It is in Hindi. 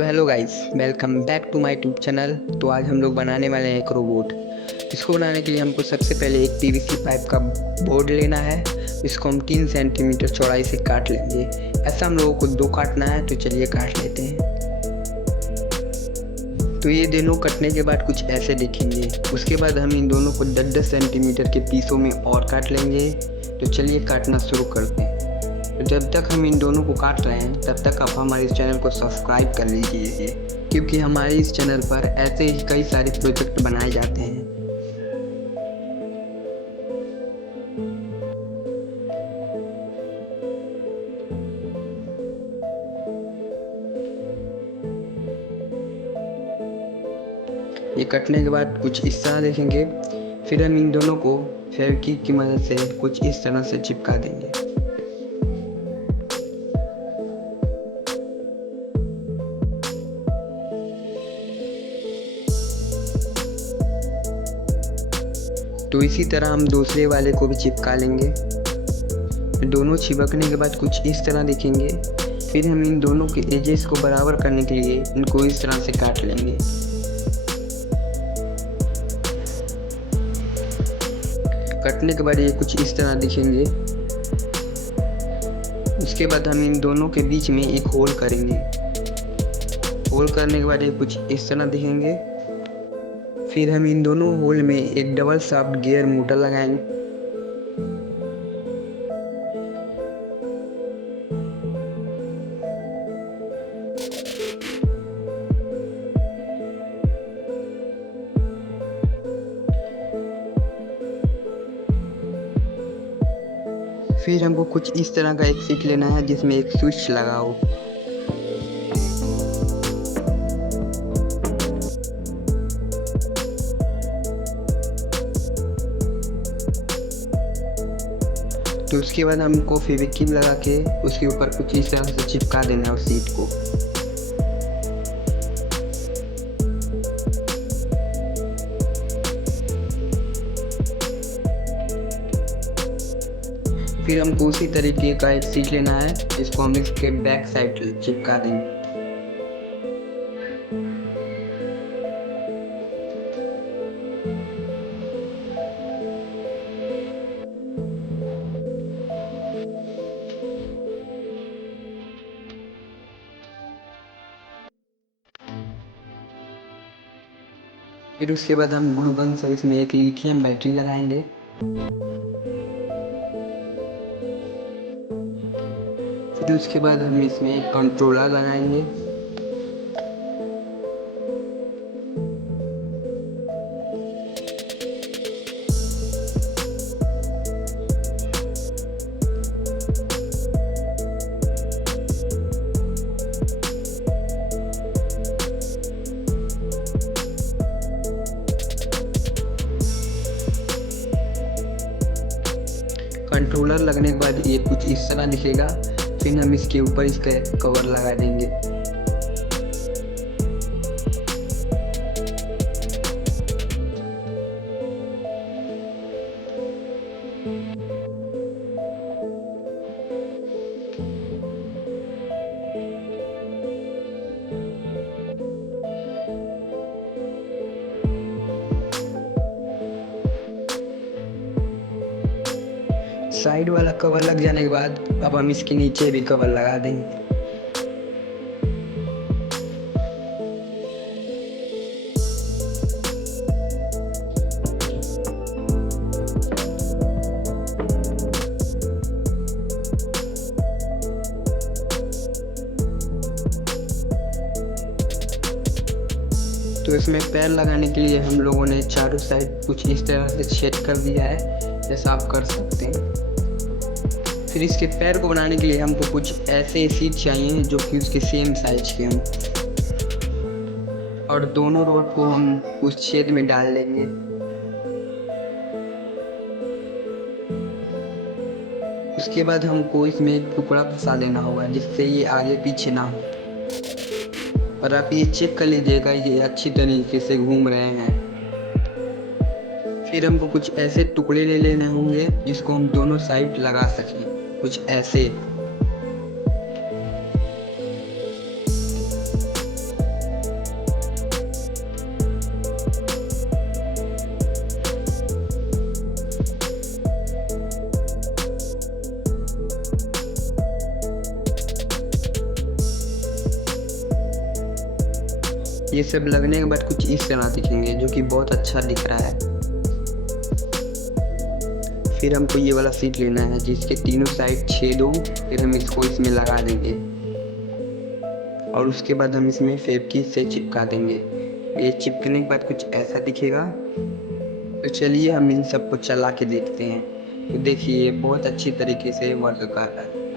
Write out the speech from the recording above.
तो hello guys, welcome back to my YouTube channel. तो आज हम लोग बनाने वाले हैं एक रोबोट। इसको बनाने के लिए हमको सबसे पहले एक पीवीसी पाइप का बोर्ड लेना है। इसको हम 3 सेंटीमीटर चौड़ाई से काट लेंगे। ऐसा हम लोगों को 2 काटना है, तो चलिए काट लेते हैं। तो ये दोनों कटने के बाद कुछ ऐसे दिखेंगे। उसके बाद हम इन दोनों को 10-10 सेंटीमीटर के पीसों में और काट लेंगे। तो चलिए काटना शुरू करते हैं। तो जब तक हम इन दोनों को काट रहे हैं तब तक आप हमारे इस चैनल को सब्सक्राइब कर लीजिए, क्योंकि हमारे इस चैनल पर ऐसे ही कई सारे प्रोजेक्ट बनाए जाते हैं। ये कटने के बाद कुछ इस तरह देखेंगे। फिर हम इन दोनों को फेविक्विक की मदद से कुछ इस तरह से चिपका देंगे। तो इसी तरह हम दूसरे वाले को भी चिपका लेंगे। दोनों चिपकने के बाद कुछ इस तरह दिखेंगे। फिर हम इन दोनों के एजेस को बराबर करने के लिए इनको इस तरह से काट लेंगे। कटने के बाद ये कुछ इस तरह दिखेंगे। उसके बाद हम इन दोनों के बीच में एक होल करेंगे। होल करने के बाद ये कुछ इस तरह दिखेंगे। फिर हम इन दोनों होल में एक डबल शाफ्ट गियर मोटर लगाएंगे। फिर हमको कुछ इस तरह का एक सीट लेना है जिसमें एक स्विच लगा हो। तो उसके बाद हमको फेविक्विक लगा के उसके ऊपर कुछ इस तरह से चिपका देना है उस सीट को। फिर हमको उसी तरीके का एक सीट लेना है जिसको हम इसके बैक साइड चिपका देंगे। फिर उसके बाद हम ग्लू गन से इसमें एक लिथियम बैटरी लगाएंगे। फिर उसके बाद हम इसमें एक कंट्रोलर लगाएंगे। कंट्रोलर लगने के बाद ये कुछ इस तरह दिखेगा। फिर हम इसके ऊपर इसका कवर लगा देंगे। साइड वाला कवर लग जाने के बाद अब हम इसके नीचे भी कवर लगा देंगे। तो इसमें पैर लगाने के लिए हम लोगों ने चारों साइड कुछ इस तरह से छेद कर दिया है, जैसा आप कर सकते हैं। फिर इसके पैर को बनाने के लिए हमको कुछ ऐसे सीट चाहिए जो कि उसके सेम साइज के हों, और दोनों रोड को हम उस छेद में डाल लेंगे। उसके बाद हमको इसमें एक टुकड़ा फंसा देना होगा जिससे ये आगे पीछे ना हो। और आप ये चेक कर लीजिएगा ये अच्छी तरीके से घूम रहे हैं। फिर हमको कुछ ऐसे टुकड़े ले लेने होंगे जिसको हम दोनों साइड लगा सकें, कुछ ऐसे। ये सब लगने के बाद कुछ इस तरह दिखेंगे, जो कि बहुत अच्छा दिख रहा है। फिर हमको ये वाला सीट लेना है जिसके तीनों साइड छेद हो, फिर हम इसको इसमें लगा देंगे और उसके बाद हम इसमें फेविक्विक से चिपका देंगे। ये चिपकने के बाद कुछ ऐसा दिखेगा। तो चलिए हम इन सबको चला के देखते हैं। तो देखिए बहुत अच्छी तरीके से वर्क कर रहा है।